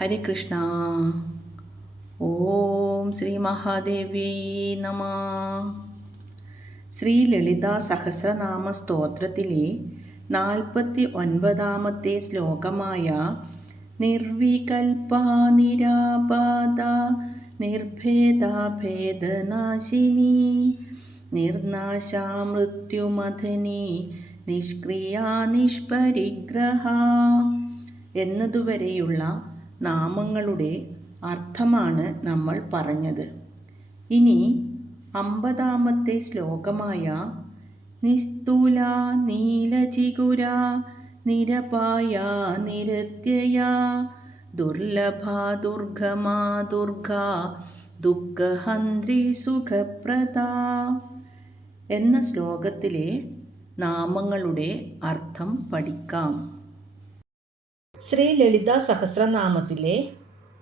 ഹരേ കൃഷ്ണ ഓം ശ്രീ മഹാദേവി നമ. ശ്രീ ലളിത സഹസ്രനാമ സ്തോത്രത്തിലെ നാൽപ്പത്തി ഒൻപതാമത്തെ ശ്ലോകമായ നിർവികൽപ നിരാപാദ നിർഭേദഭേദനാശിനി നിർനാശാ മൃത്യുമഥനി നിഷ്ക്രിയ നിഷ്പരിഗ്രഹ എന്നതുവരെയുള്ള നാമങ്ങളുടെ അർത്ഥമാണ് നമ്മൾ പറഞ്ഞത്. ഇനി അമ്പതാമത്തെ ശ്ലോകമായ നിസ്തുല നീലചികുര നിരപായ നിരത്യയ ദുർലഭ ദുർഗമാ ദുർഗ ദുഃഖഹന്ത്രി സുഖപ്രദ എന്ന ശ്ലോകത്തിലെ നാമങ്ങളുടെ അർത്ഥം പഠിക്കാം. ശ്രീ ലളിത സഹസ്രനാമത്തിലെ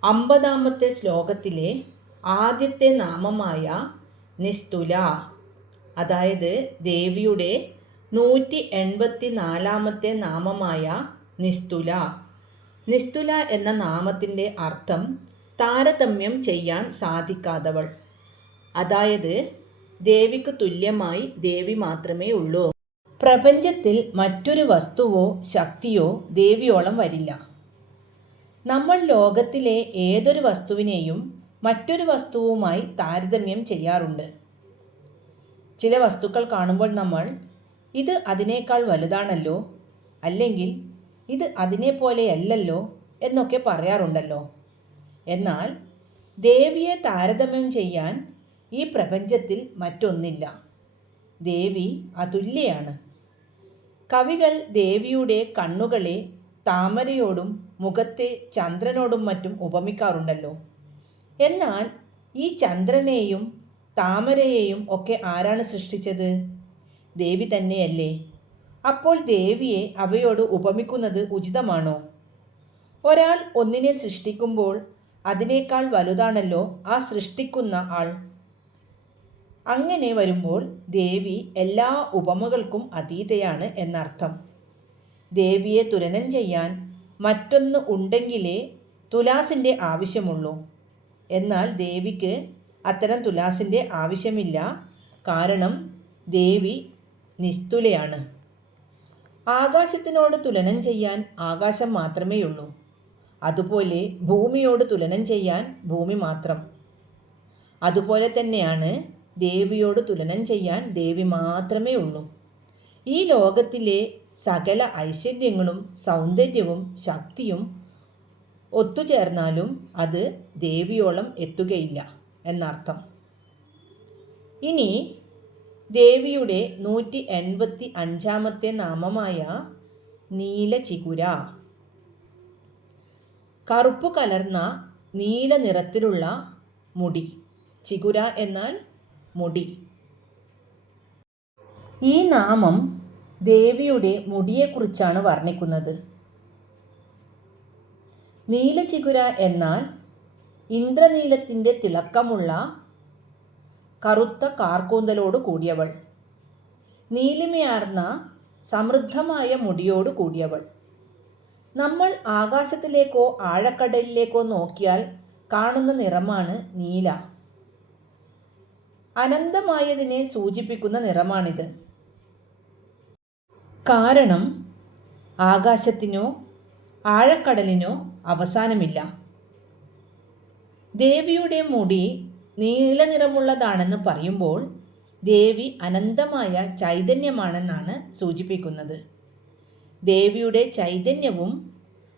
അമ്പതാമത്തെ ശ്ലോകത്തിലെ ആദ്യത്തെ നാമമായ നിസ്തുല അതായത് ദേവിയുടെ നൂറ്റി എൺപത്തി നാലാമത്തെ നാമമായ നിസ്തുല. നിസ്തുല എന്ന നാമത്തിന്റെ അർത്ഥം താരതമ്യം ചെയ്യാൻ സാധിക്കാത്തവൾ. അതായത് ദേവിക്ക് തുല്യമായി ദേവി മാത്രമേ ഉള്ളൂ. പ്രപഞ്ചത്തിൽ മറ്റൊരു വസ്തുവോ ശക്തിയോ ദേവിയോളം വരില്ല. നമ്മൾ ലോകത്തിലെ ഏതൊരു വസ്തുവിനെയും മറ്റൊരു വസ്തുവുമായി താരതമ്യം ചെയ്യാറുണ്ട്. ചില വസ്തുക്കൾ കാണുമ്പോൾ നമ്മൾ ഇത് അതിനേക്കാൾ വലുതാണല്ലോ അല്ലെങ്കിൽ ഇത് അതിനെ പോലെയല്ലല്ലോ എന്നൊക്കെ പറയാറുണ്ടല്ലോ. എന്നാൽ ദേവിയെ താരതമ്യം ചെയ്യാൻ ഈ പ്രപഞ്ചത്തിൽ മറ്റൊന്നില്ല. ദേവി അതുല്യയാണ്. കവികൾ ദേവിയുടെ കണ്ണുകളെ താമരയോടും മുഖത്തെ ചന്ദ്രനോടും മറ്റും ഉപമിക്കാറുണ്ടല്ലോ. എന്നാൽ ഈ ചന്ദ്രനെയും താമരയെയും ഒക്കെ ആരാണ് സൃഷ്ടിച്ചത്? ദേവി തന്നെയല്ലേ. അപ്പോൾ ദേവിയെ അവയോട് ഉപമിക്കുന്നത് ഉചിതമാണോ? ഒരാൾ ഒന്നിനെ സൃഷ്ടിക്കുമ്പോൾ അതിനേക്കാൾ വലുതാണല്ലോ ആ സൃഷ്ടിക്കുന്ന ആൾ. അങ്ങനെ വരുമ്പോൾ ദേവി എല്ലാ ഉപമകൾക്കും അതീതയാണ് എന്നർത്ഥം. ദേവിയെ തുലനം ചെയ്യാൻ മറ്റൊന്ന് ഉണ്ടെങ്കിലേ തുലാസിന്റെ ആവശ്യമുള്ളൂ. എന്നാൽ ദേവിക്ക് അത്തരം തുലാസിന്റെ ആവശ്യമില്ല. കാരണം ദേവി നിസ്തുലയാണ്. ആകാശത്തിനോട് തുലനം ചെയ്യാൻ ആകാശം മാത്രമേയുള്ളൂ. അതുപോലെ ഭൂമിയോട് തുലനം ചെയ്യാൻ ഭൂമി മാത്രം. അതുപോലെ തന്നെയാണ് ദേവിയോട് തുലനം ചെയ്യാൻ ദേവി മാത്രമേ ഉള്ളൂ. ഈ ലോകത്തിലെ സകല ഐശ്വര്യങ്ങളും സൗന്ദര്യവും ശക്തിയും ഒത്തുചേർന്നാലും അത് ദേവിയോളം എത്തുകയില്ല എന്നർത്ഥം. ഇനി ദേവിയുടെ നൂറ്റി എൺപത്തി അഞ്ചാമത്തെ നാമമായ നീലചികുര. കറുപ്പ് കലർന്ന നീല നിറത്തിലുള്ള മുടി. ചികുര എന്നാൽ മുടി. ഈ നാമം ദേവിയുടെ മുടിയെക്കുറിച്ചാണ് വർണിക്കുന്നത്. നീലചികുര എന്നാൽ ഇന്ദ്രനീലത്തിന്റെ തിളക്കമുള്ള കറുത്ത കാർക്കൂന്തലോട് കൂടിയവൾ. നീലിമയാർന്ന സമൃദ്ധമായ മുടിയോട് കൂടിയവൾ. നമ്മൾ ആകാശത്തിലേക്കോ ആഴക്കടലിലേക്കോ നോക്കിയാൽ കാണുന്ന നിറമാണ് നീല. അനന്തമായതിനെ സൂചിപ്പിക്കുന്ന നിറമാണിത്. കാരണം ആകാശത്തിനോ ആഴക്കടലിനോ അവസാനമില്ല. ദേവിയുടെ മുടി നീല നിറമുള്ളതാണെന്ന് പറയുമ്പോൾ ദേവി അനന്തമായ ചൈതന്യമാണെന്നാണ് സൂചിപ്പിക്കുന്നത്. ദേവിയുടെ ചൈതന്യവും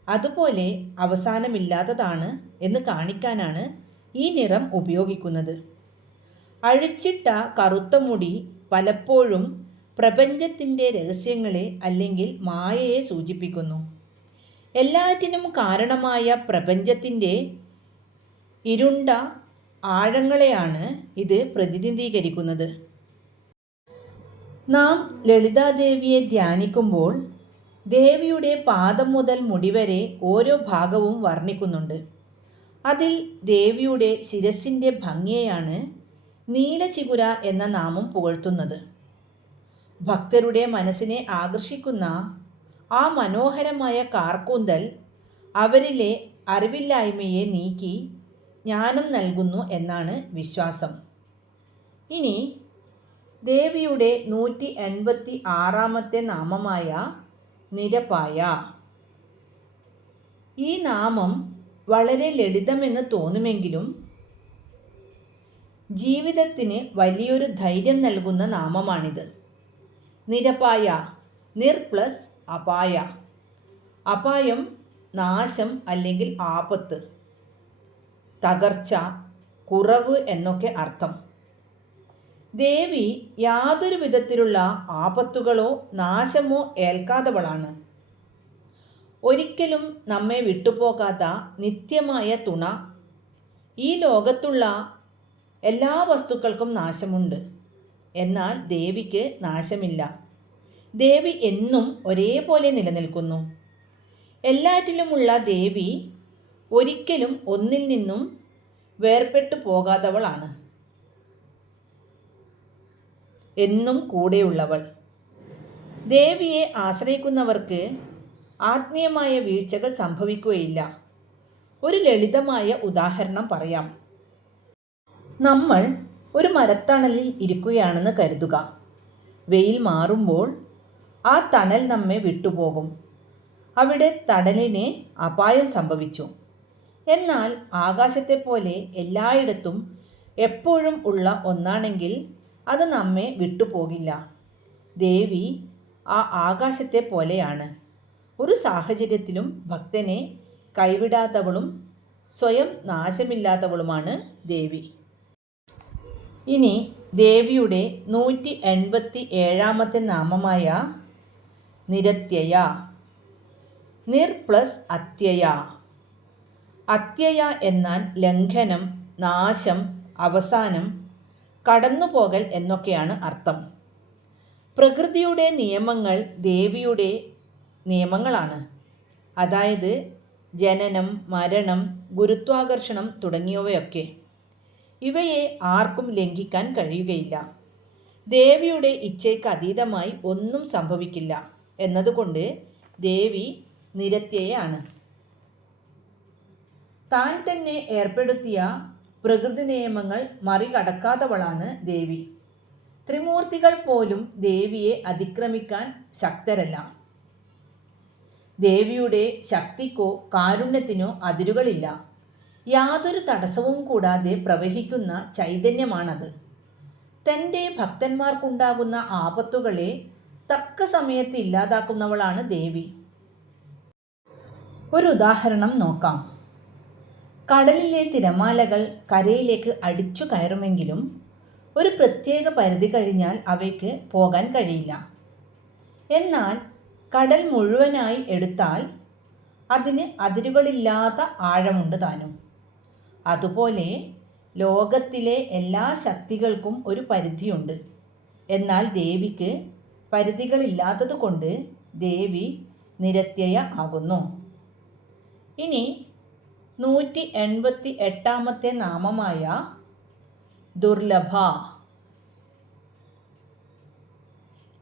അതുപോലെ അവസാനമില്ലാത്തതാണ് എന്ന് കാണിക്കാനാണ് ഈ നിറം ഉപയോഗിക്കുന്നത്. അഴിച്ചിട്ട കറുത്ത മുടി പലപ്പോഴും പ്രപഞ്ചത്തിന്റെ രഹസ്യങ്ങളെ അല്ലെങ്കിൽ മായയെ സൂചിപ്പിക്കുന്നു. എല്ലാറ്റിനും കാരണമായ പ്രപഞ്ചത്തിന്റെ ഇരുണ്ട ആഴങ്ങളെയാണ് ഇത് പ്രതിനിധീകരിക്കുന്നത്. നാം ലളിതാദേവിയെ ധ്യാനിക്കുമ്പോൾ ദേവിയുടെ പാദം മുതൽ മുടിവരെ ഓരോ ഭാഗവും വർണിക്കുന്നുണ്ട്. അതിൽ ദേവിയുടെ ശിരസിന്റെ ഭംഗിയെയാണ് നീലചിഗുര എന്ന നാമം പുകഴ്ത്തുന്നത്. ഭക്തരുടെ മനസ്സിനെ ആകർഷിക്കുന്ന ആ മനോഹരമായ കാർക്കൂന്തൽ അവരിലെ അറിവില്ലായ്മയെ നീക്കി ജ്ഞാനം നൽകുന്നു എന്നാണ് വിശ്വാസം. ഇനി ദേവിയുടെ നൂറ്റി എൺപത്തി ആറാമത്തെ നാമമായ നിരപായ. ഈ നാമം വളരെ ലളിതമെന്ന് തോന്നുമെങ്കിലും ജീവിതത്തിന് വലിയൊരു ധൈര്യം നൽകുന്ന നാമമാണിത്. നിരപായ നിർ പ്ലസ് അപായ. അപായം നാശം അല്ലെങ്കിൽ ആപത്ത്. തകർച്ച കുറവ് എന്നൊക്കെ അർത്ഥം. ദേവി യാതൊരു വിധത്തിലുള്ള ആപത്തുകളോ നാശമോ ഏൽക്കാത്തവളാണ്. ഒരിക്കലും നമ്മെ വിട്ടുപോകാത്ത നിത്യമായ തുണ. ഈ ലോകത്തുള്ള എല്ലാ വസ്തുക്കൾക്കും നാശമുണ്ട്. എന്നാൽ ദേവിക്ക് നാശമില്ല. ദേവി എന്നും ഒരേപോലെ നിലനിൽക്കുന്നു. എല്ലാറ്റിലുമുള്ള ദേവി ഒരിക്കലും ഒന്നിൽ നിന്നും വേർപെട്ടു പോകാത്തവളാണ്. എന്നും കൂടെയുള്ളവൾ. ദേവിയെ ആശ്രയിക്കുന്നവർക്ക് ആത്മീയമായ വീഴ്ചകൾ സംഭവിക്കുകയില്ല. ഒരു ലളിതമായ ഉദാഹരണം പറയാം. നമ്മൾ ഒരു മരത്തണലിൽ ഇരിക്കുകയാണെന്ന് കരുതുക. വെയിൽ മാറുമ്പോൾ ആ തണൽ നമ്മെ വിട്ടുപോകും. അവിടെ തണലിന് അപായം സംഭവിച്ചു. എന്നാൽ ആകാശത്തെ പോലെ എല്ലായിടത്തും എപ്പോഴും ഉള്ള ഒന്നാണെങ്കിൽ അത് നമ്മെ വിട്ടുപോകില്ല. ദേവി ആ ആകാശത്തെ പോലെയാണ്. ഒരു സാഹചര്യത്തിലും ഭക്തനെ കൈവിടാത്തവളും സ്വയം നാശമില്ലാത്തവളുമാണ് ദേവി. ഇനി ദേവിയുടെ നൂറ്റി എൺപത്തി ഏഴാമത്തെ നാമമായ നിരത്യയ. നിർ പ്ലസ് അത്യയ. അത്യയ എന്നാൽ ലംഘനം നാശം അവസാനം കടന്നുപോകൽ എന്നൊക്കെയാണ് അർത്ഥം. പ്രകൃതിയുടെ നിയമങ്ങൾ ദേവിയുടെ നിയമങ്ങളാണ്. അതായത് ജനനം മരണം ഗുരുത്വാകർഷണം തുടങ്ങിയവയൊക്കെ. ഇവയെ ആർക്കും ലംഘിക്കാൻ കഴിയുകയില്ല. ദേവിയുടെ ഇച്ഛയ്ക്ക് അതീതമായി ഒന്നും സംഭവിക്കില്ല എന്നതുകൊണ്ട് ദേവി നിരത്യയാണ്. താൻ തന്നെ ഏർപ്പെടുത്തിയ പ്രകൃതി നിയമങ്ങൾ മറികടക്കാത്തവളാണ് ദേവി. ത്രിമൂർത്തികൾ പോലും ദേവിയെ അതിക്രമിക്കാൻ ശക്തരല്ല. ദേവിയുടെ ശക്തിക്കോ കാരുണ്യത്തിനോ അതിരുകളില്ല. യാതൊരു തടസ്സവും കൂടാതെ പ്രവഹിക്കുന്ന ചൈതന്യമാണത്. തന്റെ ഭക്തന്മാർക്കുണ്ടാകുന്ന ആപത്തുകളെ തക്ക സമയത്ത് ഇല്ലാതാക്കുന്നവളാണ് ദേവി. ഒരു ഉദാഹരണം നോക്കാം. കടലിലെ തിരമാലകൾ കരയിലേക്ക് അടിച്ചു കയറുമെങ്കിലും ഒരു പ്രത്യേക പരിധി കഴിഞ്ഞാൽ അവയ്ക്ക് പോകാൻ കഴിയില്ല. എന്നാൽ കടൽ മുഴുവനായി എടുത്താൽ അതിന് അതിരുകളില്ലാത്ത ആഴമുണ്ട് താനും. അതുപോലെ ലോകത്തിലെ എല്ലാ ശക്തികൾക്കും ഒരു പരിധിയുണ്ട്. എന്നാൽ ദേവിക്ക് പരിധികളില്ലാത്തതുകൊണ്ട് ദേവി നിരത്യയ ആകുന്നു. ഇനി നൂറ്റി എൺപത്തി എട്ടാമത്തെ നാമമായ ദുർലഭ.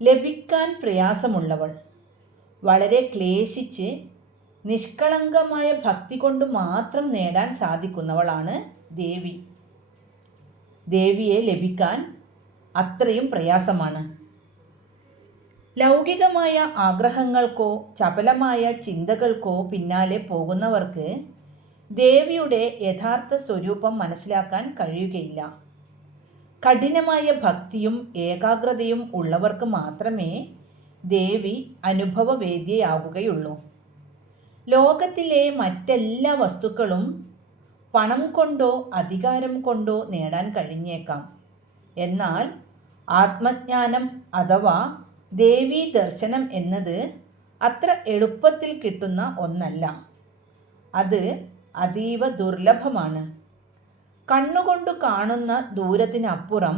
ലഭിക്കാൻ പ്രയാസമുള്ളവൾ വളരെ ക്ലേശിച്ച് നിഷ്കളങ്കമായ ഭക്തി കൊണ്ട് മാത്രം നേടാൻ സാധിക്കുന്നവളാണ് ദേവി. ദേവിയെ ലഭിക്കാൻ അത്രയും പ്രയാസമാണ്. ലൗകികമായ ആഗ്രഹങ്ങൾക്കോ ചപലമായ ചിന്തകൾക്കോ പിന്നാലെ പോകുന്നവർക്ക് ദേവിയുടെ യഥാർത്ഥ സ്വരൂപം മനസ്സിലാക്കാൻ കഴിയുകയില്ല. കഠിനമായ ഭക്തിയും ഏകാഗ്രതയും ഉള്ളവർക്ക് മാത്രമേ ദേവി അനുഭവവേദ്യയാകുകയുള്ളൂ ലോകത്തിലെ മറ്റെല്ലാ വസ്തുക്കളും പണം കൊണ്ടോ അധികാരം കൊണ്ടോ നേടാൻ കഴിഞ്ഞേക്കാം. എന്നാൽ ആത്മജ്ഞാനം അഥവാ ദേവീ ദർശനം എന്നത് അത്ര എളുപ്പത്തിൽ കിട്ടുന്ന ഒന്നല്ല. അത് അതീവ ദുർലഭമാണ്. കണ്ണുകൊണ്ട് കാണുന്ന ദൂരത്തിനപ്പുറം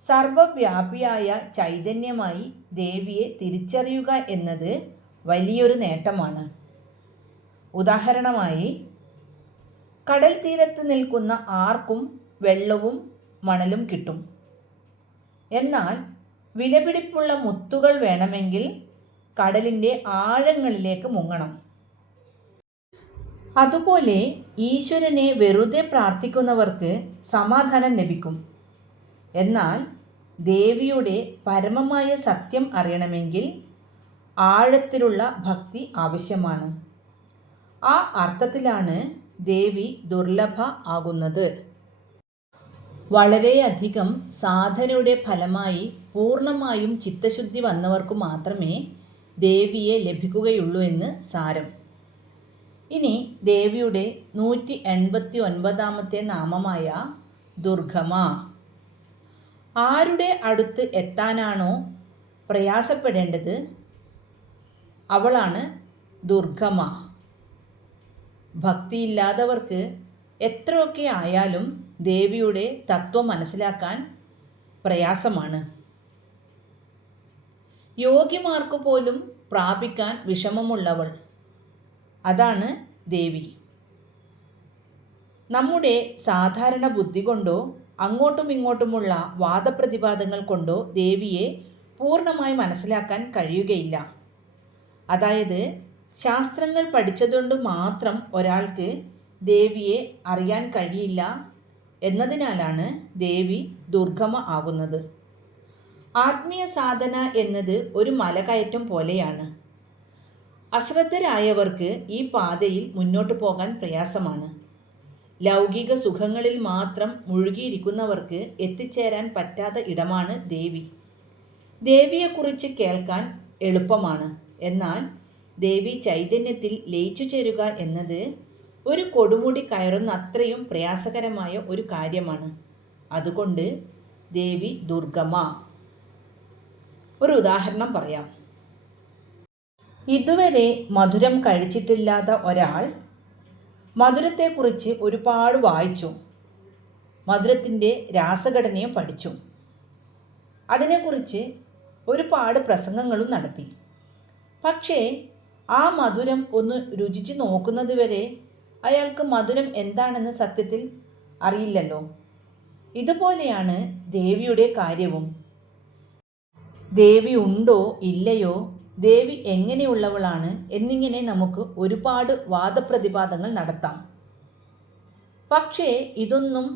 സർവവ്യാപിയായ ചൈതന്യമായി ദേവിയെ തിരിച്ചറിയുക എന്നത് വലിയൊരു നേട്ടമാണ്. ഉദാഹരണമായി കടൽ തീരത്ത് നിൽക്കുന്ന ആർക്കും വെള്ളവും മണലും കിട്ടും. എന്നാൽ വിലപിടിപ്പുള്ള മുത്തുകൾ വേണമെങ്കിൽ കടലിന്റെ ആഴങ്ങളിലേക്ക് മുങ്ങണം. അതുപോലെ ഈശ്വരനെ വെറുതെ പ്രാർത്ഥിക്കുന്നവർക്ക് സമാധാനം ലഭിക്കും. എന്നാൽ ദേവിയുടെ പരമമായ സത്യം അറിയണമെങ്കിൽ ആഴത്തിലുള്ള ഭക്തി ആവശ്യമാണ്. ആ അർത്ഥത്തിലാണ് ദേവി ദുർലഭ ആകുന്നത്. വളരെയധികം സാധനയുടെ ഫലമായി പൂർണമായും ചിത്തശുദ്ധി വന്നവർക്ക് മാത്രമേ ദേവിയെ ലഭിക്കുകയുള്ളൂ എന്ന് സാരം. ഇനി ദേവിയുടെ നൂറ്റി എൺപത്തി ഒൻപതാമത്തെ നാമമായ ദുർഗമ. ആരുടെ അടുത്ത് എത്താനാണോ പ്രയാസപ്പെടേണ്ടത്? അവളാണ് ദുർഗമ. ഭക്തിയില്ലാത്തവർക്ക് എത്രയൊക്കെ ആയാലും ദേവിയുടെ തത്വം മനസ്സിലാക്കാൻ പ്രയാസമാണ്. യോഗിമാർക്ക് പോലും പ്രാപിക്കാൻ വിഷമമുള്ളവൾ. അതാണ് ദേവി. നമ്മുടെ സാധാരണ ബുദ്ധി കൊണ്ടോ അങ്ങോട്ടും ഇങ്ങോട്ടുമുള്ള വാദപ്രതിവാദങ്ങൾ കൊണ്ടോ ദേവിയെ പൂർണമായി മനസ്സിലാക്കാൻ കഴിയുകയില്ല. അതായത് ശാസ്ത്രങ്ങൾ പഠിച്ചതുകൊണ്ട് മാത്രം ഒരാൾക്ക് ദേവിയെ അറിയാൻ കഴിയില്ല എന്നതിനാലാണ് ദേവി ദുർഗമ ആകുന്നത്. ആത്മീയ സാധന എന്നത് ഒരു മലകയറ്റം പോലെയാണ്. അശ്രദ്ധരായവർക്ക് ഈ പാതയിൽ മുന്നോട്ട് പോകാൻ പ്രയാസമാണ്. ലൗകിക സുഖങ്ങളിൽ മാത്രം മുഴുകിയിരിക്കുന്നവർക്ക് എത്തിച്ചേരാൻ പറ്റാത്ത ഇടമാണ് ദേവി. ദേവിയെക്കുറിച്ച് കേൾക്കാൻ എളുപ്പമാണ്. എന്നാൽ ദേവി ചൈതന്യത്തിൽ ലയിച്ചു ചേരുക എന്നത് ഒരു കൊടുമുടി കയറുന്ന അത്രയും പ്രയാസകരമായ ഒരു കാര്യമാണ്. അതുകൊണ്ട് ദേവി ദുർഗമ. ഒരു ഉദാഹരണം പറയാം. ഇതുവരെ മധുരം കഴിച്ചിട്ടില്ലാത്ത ഒരാൾ മധുരത്തെക്കുറിച്ച് ഒരുപാട് വായിച്ചു. മധുരത്തിന്റെ രാസഘടനയും പഠിച്ചു. അതിനെക്കുറിച്ച് ഒരുപാട് പ്രസംഗങ്ങളും നടത്തി. പക്ഷേ ആ മധുരം ഒന്ന് രുചിച്ച് നോക്കുന്നത് വരെ അയാൾക്ക് മധുരം എന്താണെന്ന് സത്യത്തിൽ അറിയില്ലല്ലോ. ഇതുപോലെയാണ് ദേവിയുടെ കാര്യവും. ദേവി ഉണ്ടോ ഇല്ലയോ? ദേവി എങ്ങനെയുള്ളവളാണ് എന്നിങ്ങനെ നമുക്ക് ഒരുപാട് വാദപ്രതിവാദങ്ങൾ നടത്താം. പക്ഷേ ഇതൊന്നും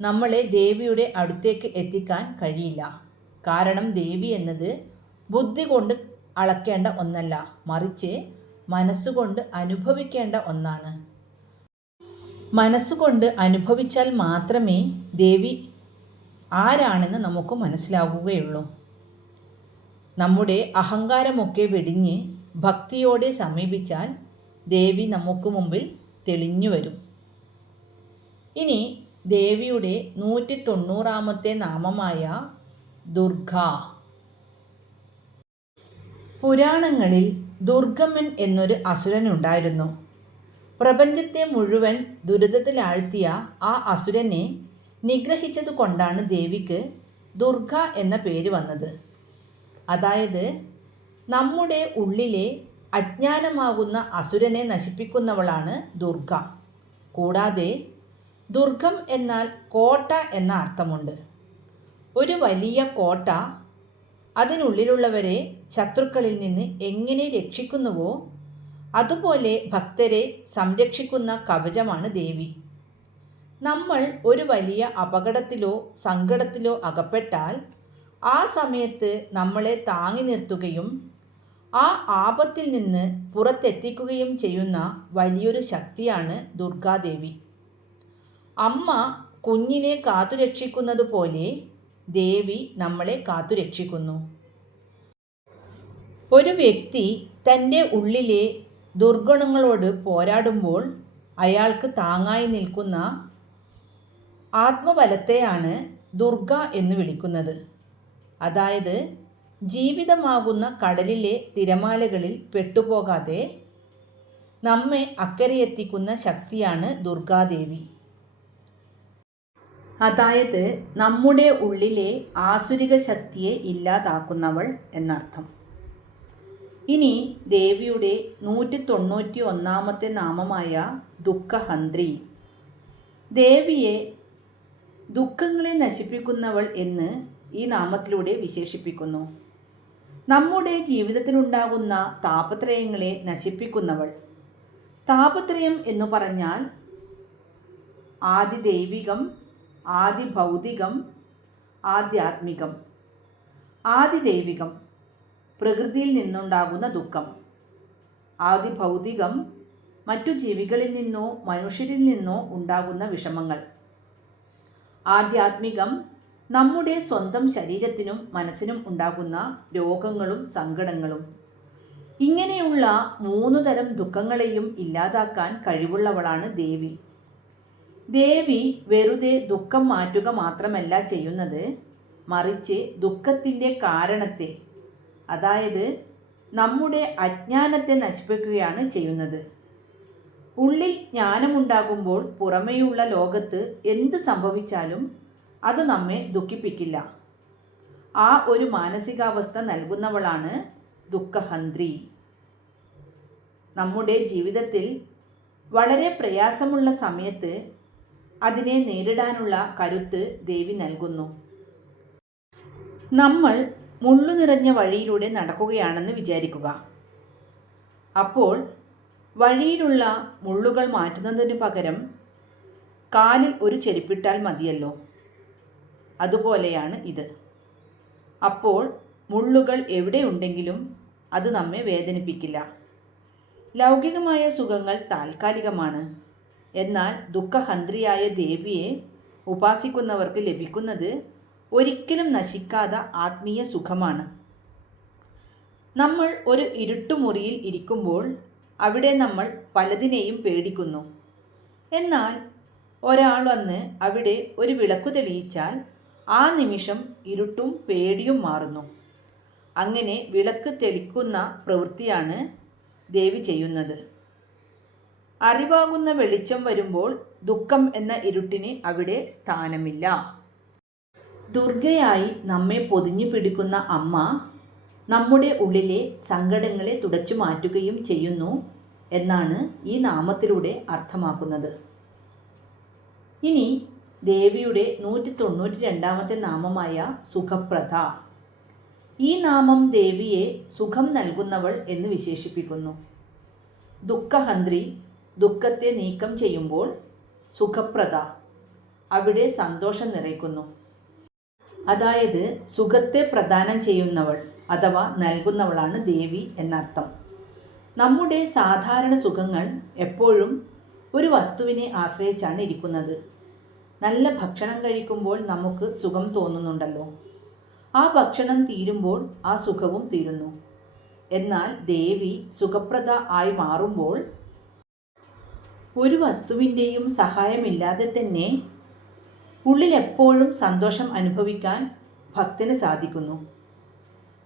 നമ്മളെ ദേവിയുടെ അടുത്തേക്ക് എത്തിക്കാൻ കഴിയില്ല. കാരണം ദേവി എന്നത് ബുദ്ധി കൊണ്ട് അളക്കേണ്ട ഒന്നല്ല മറിച്ച് മനസ്സുകൊണ്ട് അനുഭവിക്കേണ്ട ഒന്നാണ്. മനസ്സുകൊണ്ട് അനുഭവിച്ചാൽ മാത്രമേ ദേവി ആരാണെന്ന് നമുക്ക് മനസ്സിലാവുകയുള്ളൂ. നമ്മുടെ അഹങ്കാരമൊക്കെ വെടിഞ്ഞ് ഭക്തിയോടെ സമീപിച്ചാൽ ദേവി നമുക്ക് മുമ്പിൽ തെളിഞ്ഞു വരും. ഇനി ദേവിയുടെ നൂറ്റി തൊണ്ണൂറാമത്തെ നാമമായ ദുർഗ. പുരാണങ്ങളിൽ ദുർഗമൻ എന്നൊരു അസുരനുണ്ടായിരുന്നു പ്രപഞ്ചത്തെ മുഴുവൻ ദുരിതത്തിലാഴ്ത്തിയ ആ അസുരനെ നിഗ്രഹിച്ചതുകൊണ്ടാണ് ദേവിക്ക് ദുർഗ എന്ന പേര് വന്നത്. അതായത് നമ്മുടെ ഉള്ളിലെ അജ്ഞാനമാകുന്ന അസുരനെ നശിപ്പിക്കുന്നവളാണ് ദുർഗ. കൂടാതെ ദുർഗം എന്നാൽ കോട്ട എന്ന അർത്ഥമുണ്ട്. ഒരു വലിയ കോട്ട അതിനുള്ളിലുള്ളവരെ ശത്രുക്കളിൽ നിന്ന് എങ്ങനെ രക്ഷിക്കുന്നുവോ അതുപോലെ ഭക്തരെ സംരക്ഷിക്കുന്ന കവചമാണ് ദേവി. നമ്മൾ ഒരു വലിയ അപകടത്തിലോ സങ്കടത്തിലോ അകപ്പെട്ടാൽ ആ സമയത്ത് നമ്മളെ താങ്ങി നിർത്തുകയും ആ ആപത്തിൽ നിന്ന് പുറത്തെത്തിക്കുകയും ചെയ്യുന്ന വലിയൊരു ശക്തിയാണ് ദുർഗാദേവി. അമ്മ കുഞ്ഞിനെ കാത്തുരക്ഷിക്കുന്നത് പോലെ ദേവി നമ്മളെ കാത്തുരക്ഷിക്കുന്നു. ഒരു വ്യക്തി തന്റെ ഉള്ളിലെ ദുർഗുണങ്ങളോട് പോരാടുമ്പോൾ അയാൾക്ക് താങ്ങായി നിൽക്കുന്ന ആത്മബലത്തെയാണ് ദുർഗ എന്ന് വിളിക്കുന്നത്. അതായത് ജീവിതമാകുന്ന കടലിലെ തിരമാലകളിൽ പെട്ടുപോകാതെ നമ്മെ അക്കരയെത്തിക്കുന്ന ശക്തിയാണ് ദുർഗാദേവി. അതായത് നമ്മുടെ ഉള്ളിലെ ആസുരിക ശക്തിയെ ഇല്ലാതാക്കുന്നവൾ എന്നർത്ഥം. ഇനി ദേവിയുടെ നൂറ്റി തൊണ്ണൂറ്റി ഒന്നാമത്തെ നാമമായ ദുഃഖഹന്ത്രി. ദേവിയെ ദുഃഖങ്ങളെ നശിപ്പിക്കുന്നവൾ എന്ന് ഈ നാമത്തിലൂടെ വിശേഷിപ്പിക്കുന്നു. നമ്മുടെ ജീവിതത്തിലുണ്ടാകുന്ന താപത്രയങ്ങളെ നശിപ്പിക്കുന്നവൾ. താപത്രയം എന്ന് പറഞ്ഞാൽ ആദിദൈവികം ആദിഭൗതികം ആധ്യാത്മികം ആദിദൈവികം. പ്രകൃതിയിൽ നിന്നുണ്ടാകുന്ന ദുഃഖം. ആദി ഭൗതികം മറ്റു ജീവികളിൽ നിന്നോ മനുഷ്യരിൽ നിന്നോ ഉണ്ടാകുന്ന വിഷമങ്ങൾ. ആധ്യാത്മികം നമ്മുടെ സ്വന്തം ശരീരത്തിനും മനസ്സിനും ഉണ്ടാകുന്ന രോഗങ്ങളും സങ്കടങ്ങളും. ഇങ്ങനെയുള്ള മൂന്ന് തരം ദുഃഖങ്ങളെയും ഇല്ലാതാക്കാൻ കഴിവുള്ളവളാണ് ദേവി. ദേവി വെറുതെ ദുഃഖം മാറ്റുക മാത്രമല്ല ചെയ്യുന്നത് മറിച്ച് ദുഃഖത്തിന്റെ കാരണത്തെ അതായത് നമ്മുടെ അജ്ഞാനത്തെ നശിപ്പിക്കുകയാണ് ചെയ്യുന്നത്. ഉള്ളിൽ ജ്ഞാനമുണ്ടാകുമ്പോൾ പുറമേയുള്ള ലോകത്ത് എന്ത് സംഭവിച്ചാലും അത് നമ്മെ ദുഃഖിപ്പിക്കില്ല. ആ ഒരു മാനസികാവസ്ഥ നൽകുന്നവളാണ് ദുഃഖഹന്ത്രി. നമ്മുടെ ജീവിതത്തിൽ വളരെ പ്രയാസമുള്ള സമയത്ത് അതിനെ നേരിടാനുള്ള കരുത്ത് ദേവി നൽകുന്നു. നമ്മൾ മുള്ളു നിറഞ്ഞ വഴിയിലൂടെ നടക്കുകയാണെന്ന് വിചാരിക്കുക. അപ്പോൾ വഴിയിലുള്ള മുള്ളുകൾ മാറ്റുന്നതിന് പകരം കാലിൽ ഒരു ചെരുപ്പിട്ടാൽ മതിയല്ലോ. അതുപോലെയാണ് ഇത്. അപ്പോൾ മുള്ളുകൾ എവിടെയുണ്ടെങ്കിലും അത് നമ്മെ വേദനിപ്പിക്കില്ല. ലൗകികമായ സുഖങ്ങൾ താൽക്കാലികമാണ്. എന്നാൽ ദുഃഖഹന്ത്രിയായ ദേവിയെ ഉപാസിക്കുന്നവർക്ക് ലഭിക്കുന്നത് ഒരിക്കലും നശിക്കാത്ത ആത്മീയ സുഖമാണ്. നമ്മൾ ഒരു ഇരുട്ടുമുറിയിൽ ഇരിക്കുമ്പോൾ അവിടെ നമ്മൾ പലതിനെയും പേടിക്കുന്നു. എന്നാൽ ഒരാൾ വന്ന് അവിടെ ഒരു വിളക്കു തെളിയിച്ചാൽ ആ നിമിഷം ഇരുട്ടും പേടിയും മാറുന്നു. അങ്ങനെ വിളക്ക് തെളിക്കുന്ന പ്രവൃത്തിയാണ് ദേവി ചെയ്യുന്നത്. അറിവാകുന്ന വെളിച്ചം വരുമ്പോൾ ദുഃഖം എന്ന ഇരുട്ടിന് അവിടെ സ്ഥാനമില്ല. ദുർഗയായി നമ്മെ പൊതിഞ്ഞു പിടിക്കുന്ന അമ്മ നമ്മുടെ ഉള്ളിലെ സങ്കടങ്ങളെ തുടച്ചു മാറ്റുകയും ചെയ്യുന്നു എന്നാണ് ഈ നാമത്തിലൂടെ അർത്ഥമാക്കുന്നത്. ഇനി ദേവിയുടെ നൂറ്റി തൊണ്ണൂറ്റി രണ്ടാമത്തെ നാമമായ സുഖപ്രദ. ഈ നാമം ദേവിയെ സുഖം നൽകുന്നവൾ എന്ന് വിശേഷിപ്പിക്കുന്നു. ദുഃഖഹന്ത്രി ദുഃഖത്തെ നീക്കം ചെയ്യുമ്പോൾ സുഖപ്രദ അവിടെ സന്തോഷം നിറയ്ക്കുന്നു. അതായത് സുഖത്തെ പ്രദാനം ചെയ്യുന്നവൾ അഥവാ നൽകുന്നവളാണ് ദേവി എന്നർത്ഥം. നമ്മുടെ സാധാരണ സുഖങ്ങൾ എപ്പോഴും ഒരു വസ്തുവിനെ ആശ്രയിച്ചാണ് ഇരിക്കുന്നത്. നല്ല ഭക്ഷണം കഴിക്കുമ്പോൾ നമുക്ക് സുഖം തോന്നുന്നുണ്ടല്ലോ. ആ ഭക്ഷണം തീരുമ്പോൾ ആ സുഖവും തീരുന്നു. എന്നാൽ ദേവി സുഖപ്രദ ആയി മാറുമ്പോൾ ഒരു വസ്തുവിന്റെയും സഹായമില്ലാതെ തന്നെ ഉള്ളിൽ എപ്പോഴും സന്തോഷം അനുഭവിക്കാൻ ഭക്തന് സാധിക്കുന്നു.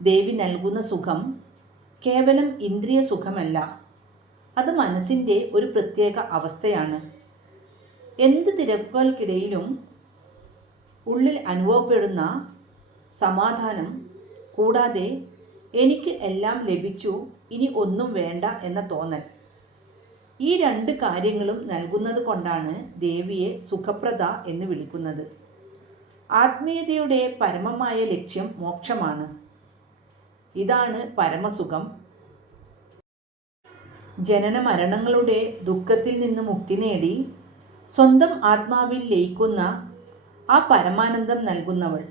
ദേവി നൽകുന്ന സുഖം കേവലം ഇന്ദ്രിയ സുഖമല്ല. അത് മനസ്സിന്റെ ഒരു പ്രത്യേക അവസ്ഥയാണ്. എന്ത് തിരക്കുകൾക്കിടയിലും ഉള്ളിൽ അനുഭവപ്പെടുന്ന സമാധാനം കൂടാതെ എനിക്ക് എല്ലാം ലഭിച്ചു ഇനി ഒന്നും വേണ്ട എന്ന തോന്നൽ. ഈ രണ്ട് കാര്യങ്ങളും നൽകുന്നത് കൊണ്ടാണ് ദേവിയെ സുഖപ്രദ എന്ന് വിളിക്കുന്നത്. ആത്മീയതയുടെ പരമമായ ലക്ഷ്യം മോക്ഷമാണ്. ഇതാണ് പരമസുഖം. ജനന മരണങ്ങളുടെ ദുഃഖത്തിൽ നിന്ന് മുക്തി നേടി സ്വന്തം ആത്മാവിൽ ലയിക്കുന്ന ആ പരമാനന്ദം നൽകുന്നവൾ.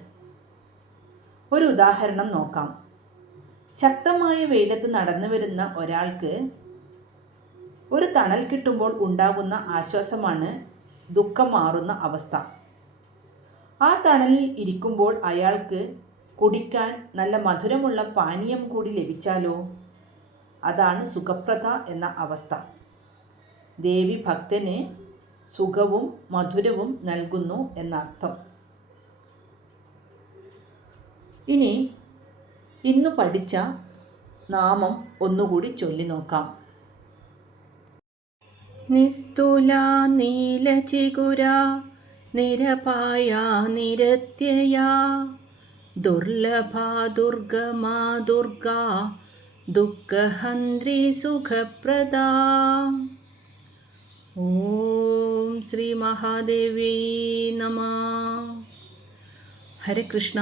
ഒരു ഉദാഹരണം നോക്കാം. ശക്തമായ വെയിലത്ത് നടന്നു വരുന്ന ഒരാൾക്ക് ഒരു തണൽ കിട്ടുമ്പോൾ ഉണ്ടാകുന്ന ആശ്വാസമാണ് ദുഃഖം മാറുന്ന അവസ്ഥ. ആ തണലിൽ ഇരിക്കുമ്പോൾ അയാൾക്ക് കുടിക്കാൻ നല്ല മധുരമുള്ള പാനീയം കൂടി ലഭിച്ചാലോ? അതാണ് സുഖപ്രദ എന്ന അവസ്ഥ. ദേവി ഭക്തന് സുഖവും മധുരവും നൽകുന്നു എന്നർത്ഥം. ഇനി ഇന്ന് പഠിച്ച നാമം ഒന്നുകൂടി ചൊല്ലി നോക്കാം. നിസ്തുല നീലചിഗുര നിരപായ നിരത്യയാ. ദുർലഭ ദുർഗമാ ദുർഗ ദുഃഖഹന്ത്രി സുഖപ്രദാ. ഓം ശ്രീ മഹാദേവി നമ. ഹരേ കൃഷ്ണ.